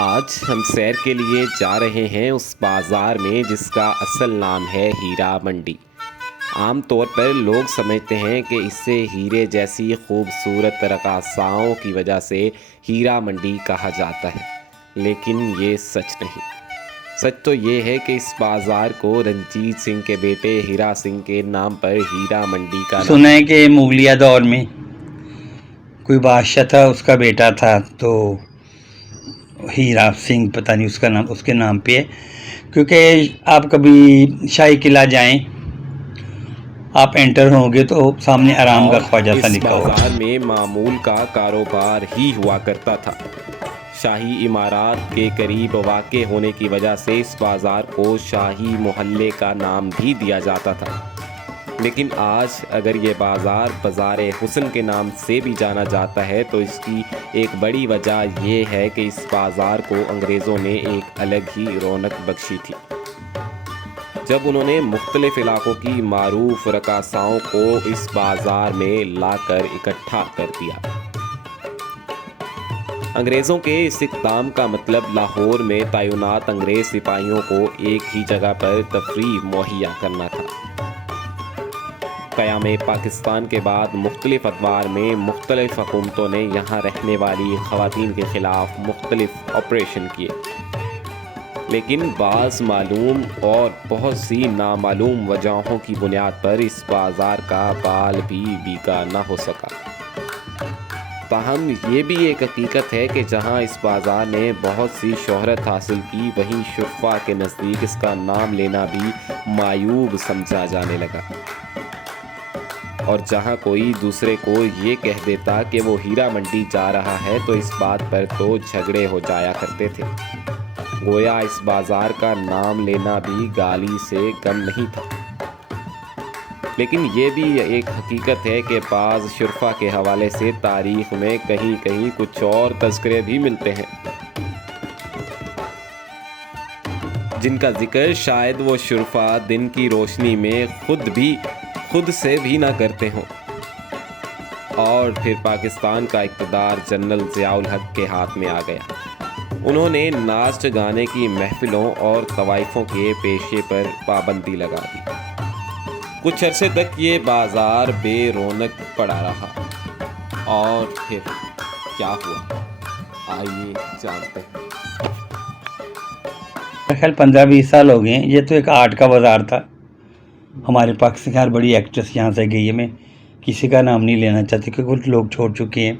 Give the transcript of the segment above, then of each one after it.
آج ہم سیر کے لیے جا رہے ہیں اس بازار میں جس کا اصل نام ہے ہیرا منڈی۔ عام طور پر لوگ سمجھتے ہیں کہ اسے ہیرے جیسی خوبصورت رقاصاؤں کی وجہ سے ہیرا منڈی کہا جاتا ہے، لیکن یہ سچ نہیں۔ سچ تو یہ ہے کہ اس بازار کو رنجیت سنگھ کے بیٹے ہیرا سنگھ کے نام پر ہیرا منڈی کا نام سنا ہے کہ مغلیہ دور میں کوئی بادشاہ تھا، اس کا بیٹا تھا، تو ہیرا سنگھ پتہ نہیں اس کا نام اس کے نام پہ ہے۔ کیونکہ آپ کبھی شاہی قلعہ جائیں، آپ انٹر ہوں گے تو سامنے آرام کا خواجہ سا اس لکھا ہوگا۔ بازار میں معمول کا کاروبار ہی ہوا کرتا تھا۔ شاہی عمارات کے قریب واقع ہونے کی وجہ سے اس بازار کو شاہی محلے کا نام بھی دیا جاتا تھا، لیکن آج اگر یہ بازار بازار حسن کے نام سے بھی جانا جاتا ہے تو اس کی ایک بڑی وجہ یہ ہے کہ اس بازار کو انگریزوں نے ایک الگ ہی رونق بخشی تھی جب انہوں نے مختلف علاقوں کی معروف رقاصاؤں کو اس بازار میں لا کر اکٹھا کر دیا۔ انگریزوں کے اس اقدام کا مطلب لاہور میں تعینات انگریز سپاہیوں کو ایک ہی جگہ پر تفریح مہیا کرنا تھا۔ قیام پاکستان کے بعد مختلف ادوار میں مختلف حکومتوں نے یہاں رہنے والی خواتین کے خلاف مختلف آپریشن کیے، لیکن بعض معلوم اور بہت سی نامعلوم وجہوں کی بنیاد پر اس بازار کا بال بھی بیکا نہ ہو سکا۔ تاہم یہ بھی ایک حقیقت ہے کہ جہاں اس بازار نے بہت سی شہرت حاصل کی، وہیں شفا کے نزدیک اس کا نام لینا بھی معیوب سمجھا جانے لگا، اور جہاں کوئی دوسرے کو یہ کہہ دیتا کہ وہ ہیرا منڈی جا رہا ہے تو اس بات پر تو جھگڑے ہو جایا کرتے تھے، گویا اس بازار کا نام لینا بھی گالی سے کم نہیں تھا۔ لیکن یہ بھی ایک حقیقت ہے کہ بعض شرفا کے حوالے سے تاریخ میں کہیں کہیں کچھ اور تذکرے بھی ملتے ہیں، جن کا ذکر شاید وہ شرفا دن کی روشنی میں خود سے بھی نہ کرتے ہوں۔ اور پھر پاکستان کا اقتدار جنرل ضیاء الحق کے ہاتھ میں آ گیا۔ انہوں نے ناچ گانے کی محفلوں اور طوائفوں کے پیشے پر پابندی لگا دی۔ کچھ عرصے تک یہ بازار بے رونق پڑا رہا، اور پھر کیا ہوا، آئیے جانتے ہیں۔ خیال 15-20 سال ہو گئے ہیں۔ یہ تو ایک آرٹ کا بازار تھا۔ ہمارے پاکستان کی ہر بڑی ایکٹریس یہاں سے گئی ہے، میں کسی کا نام نہیں لینا چاہتی کیونکہ کچھ لوگ چھوڑ چکے ہیں۔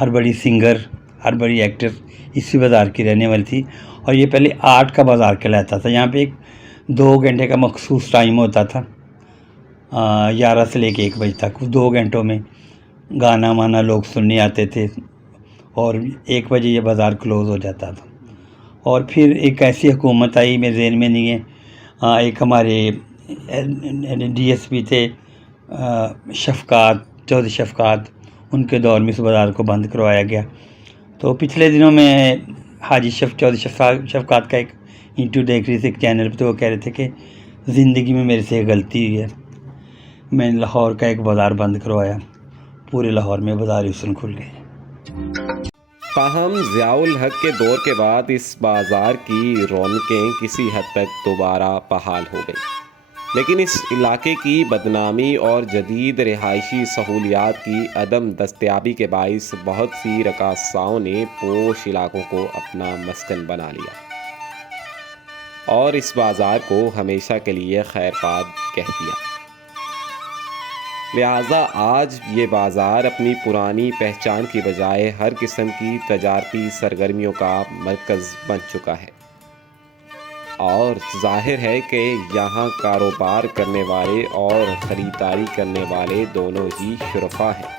ہر بڑی سنگر، ہر بڑی ایکٹریس اسی بازار کی رہنے والی تھی، اور یہ پہلے آرٹ کا بازار کہلاتا تھا۔ یہاں پہ ایک 2 گھنٹے کا مخصوص ٹائم ہوتا تھا، 11 سے لے کے 1 بجے تک۔ 2 گھنٹوں میں گانا مانا لوگ سننے آتے تھے، اور 1 بجے یہ بازار کلوز ہو جاتا تھا۔ اور پھر ایک ایسی حکومت آئی، میرے ذہن میں نہیں ہے، ایک ہمارے ڈی ایس پی تھے چودھری شفقات، ان کے دور میں اس بازار کو بند کروایا گیا۔ تو پچھلے دنوں میں حاجی چودھری شفقات کا ایک انٹرویو دیکھ رہی تھی ایک چینل پہ، تو وہ کہہ رہے تھے کہ زندگی میں میرے سے غلطی ہوئی ہے، میں نے لاہور کا ایک بازار بند کروایا، پورے لاہور میں بازار حسن کھل گئے۔ تاہم ضیاء الحق کے دور کے بعد اس بازار کی رونقیں کسی حد تک دوبارہ بحال ہو گئی، لیکن اس علاقے کی بدنامی اور جدید رہائشی سہولیات کی عدم دستیابی کے باعث بہت سی رقاصاؤں نے پوش علاقوں کو اپنا مسکن بنا لیا اور اس بازار کو ہمیشہ کے لیے خیرباد کہہ دیا۔ لہٰذا آج یہ بازار اپنی پرانی پہچان کی بجائے ہر قسم کی تجارتی سرگرمیوں کا مرکز بن چکا ہے، اور ظاہر ہے کہ یہاں کاروبار کرنے والے اور خریداری کرنے والے دونوں ہی شرفا ہیں۔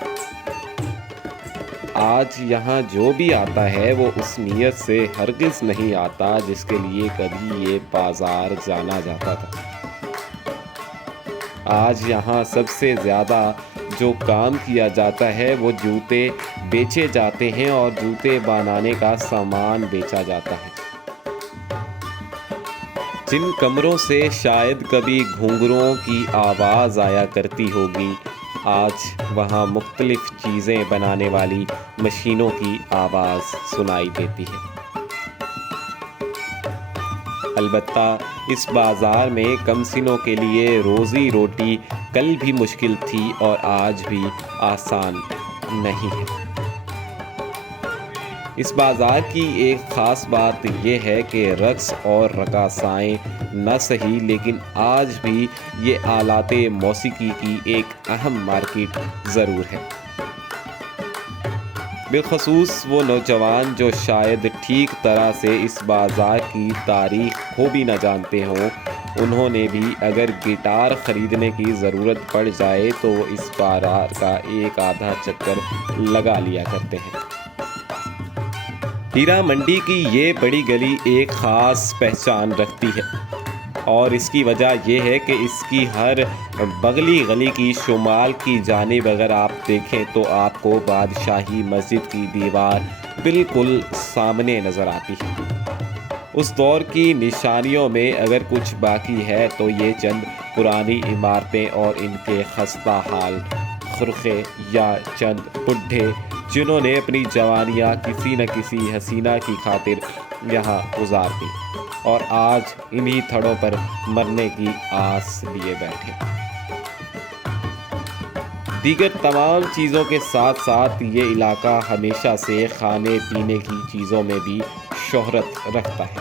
آج یہاں جو بھی آتا ہے وہ اس نیت سے ہرگز نہیں آتا جس کے لیے کبھی یہ بازار جانا جاتا تھا۔ آج یہاں سب سے زیادہ جو کام کیا جاتا ہے وہ جوتے بیچے جاتے ہیں اور جوتے بنانے کا سامان بیچا جاتا ہے۔ جن کمروں سے شاید کبھی گھنگروں کی آواز آیا کرتی ہوگی، آج وہاں مختلف چیزیں بنانے والی مشینوں کی آواز سنائی دیتی ہے۔ البتہ اس بازار میں کمسنوں کے لیے روزی روٹی کل بھی مشکل تھی اور آج بھی آسان نہیں ہے۔ اس بازار کی ایک خاص بات یہ ہے کہ رقص اور رقاصائیں نہ صحیح لیکن آج بھی یہ آلات موسیقی کی ایک اہم مارکیٹ ضرور ہے۔ بالخصوص وہ نوجوان جو شاید ٹھیک طرح سے اس بازار کی تاریخ کو بھی نہ جانتے ہوں، انہوں نے بھی اگر گٹار خریدنے کی ضرورت پڑ جائے تو وہ اس بازار کا ایک آدھا چکر لگا لیا کرتے ہیں۔ ہیرا منڈی کی یہ بڑی گلی ایک خاص پہچان رکھتی ہے اور اس کی وجہ یہ ہے کہ اس کی ہر بغلی گلی کی شمال کی جانب اگر آپ دیکھیں تو آپ کو بادشاہی مسجد کی دیوار بالکل سامنے نظر آتی ہے۔ اس دور کی نشانیوں میں اگر کچھ باقی ہے تو یہ چند پرانی عمارتیں اور ان کے خستہ حال خرخے یا چند بڈھے جنہوں نے اپنی جوانیاں کسی نہ کسی حسینہ کی خاطر یہاں گزار دی اور آج انہی تھڑوں پر مرنے کی آس لیے بیٹھے۔ دیگر تمام چیزوں کے ساتھ ساتھ یہ علاقہ ہمیشہ سے کھانے پینے کی چیزوں میں بھی شہرت رکھتا ہے،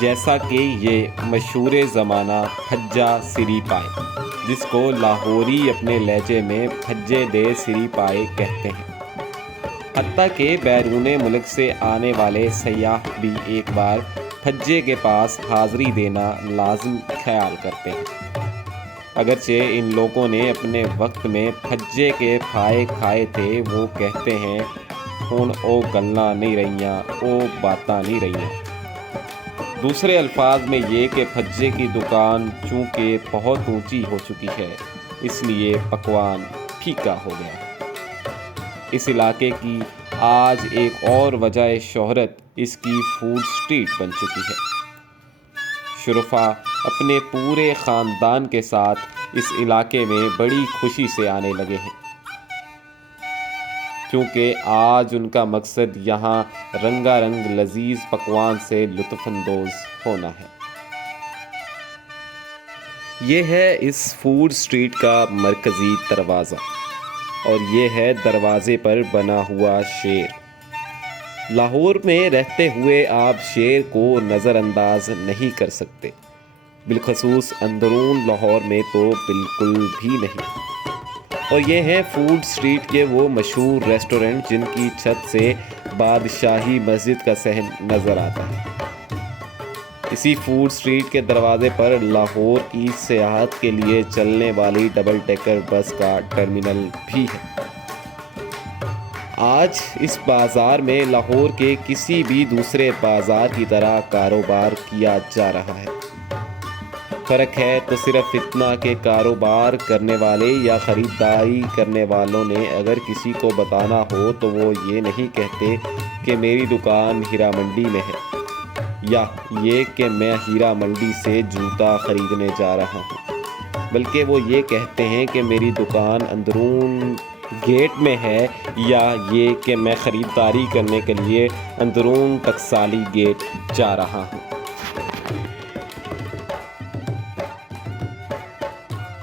جیسا کہ یہ مشہور زمانہ پھجا سری پائے جس کو لاہوری اپنے لہجے میں پھجے دے سری پائے کہتے ہیں۔ حتیٰ کہ بیرون ملک سے آنے والے سیاح بھی ایک بار پھجے کے پاس حاضری دینا لازم خیال کرتے ہیں۔ اگرچہ ان لوگوں نے اپنے وقت میں پھجے کے پھائے کھائے تھے، وہ کہتے ہیں ہن او گلاں نہیں رہیاں، او باتاں نہیں رہیاں۔ دوسرے الفاظ میں یہ کہ پھجے کی دکان چونکہ بہت اونچی ہو چکی ہے اس لیے پکوان پھیکا ہو گیا۔ اس علاقے کی آج ایک اور وجہ شہرت اس کی فوڈ سٹریٹ بن چکی ہے۔ شرفاء اپنے پورے خاندان کے ساتھ اس علاقے میں بڑی خوشی سے آنے لگے ہیں، کیونکہ آج ان کا مقصد یہاں رنگا رنگ لذیذ پکوان سے لطف اندوز ہونا ہے۔ یہ ہے اس فوڈ سٹریٹ کا مرکزی دروازہ اور یہ ہے دروازے پر بنا ہوا شیر۔ لاہور میں رہتے ہوئے آپ شیر کو نظر انداز نہیں کر سکتے، بالخصوص اندرون لاہور میں تو بالکل بھی نہیں۔ اور یہ ہیں فوڈ سٹریٹ کے وہ مشہور ریسٹورنٹ جن کی چھت سے بادشاہی مسجد کا صحن نظر آتا ہے۔ اسی فوڈ سٹریٹ کے دروازے پر لاہور کی سیاحت کے لیے چلنے والی ڈبل ڈیکر بس کا ٹرمینل بھی ہے۔ آج اس بازار میں لاہور کے کسی بھی دوسرے بازار کی طرح کاروبار کیا جا رہا ہے۔ فرق ہے تو صرف اتنا کہ کاروبار کرنے والے یا خریداری کرنے والوں نے اگر کسی کو بتانا ہو تو وہ یہ نہیں کہتے کہ میری دکان ہیرا منڈی میں ہے، یا یہ کہ میں ہیرا منڈی سے جوتا خریدنے جا رہا ہوں، بلکہ وہ یہ کہتے ہیں کہ میری دکان اندرون گیٹ میں ہے، یا یہ کہ میں خریداری کرنے کے لیے اندرون ٹکسالی گیٹ جا رہا ہوں۔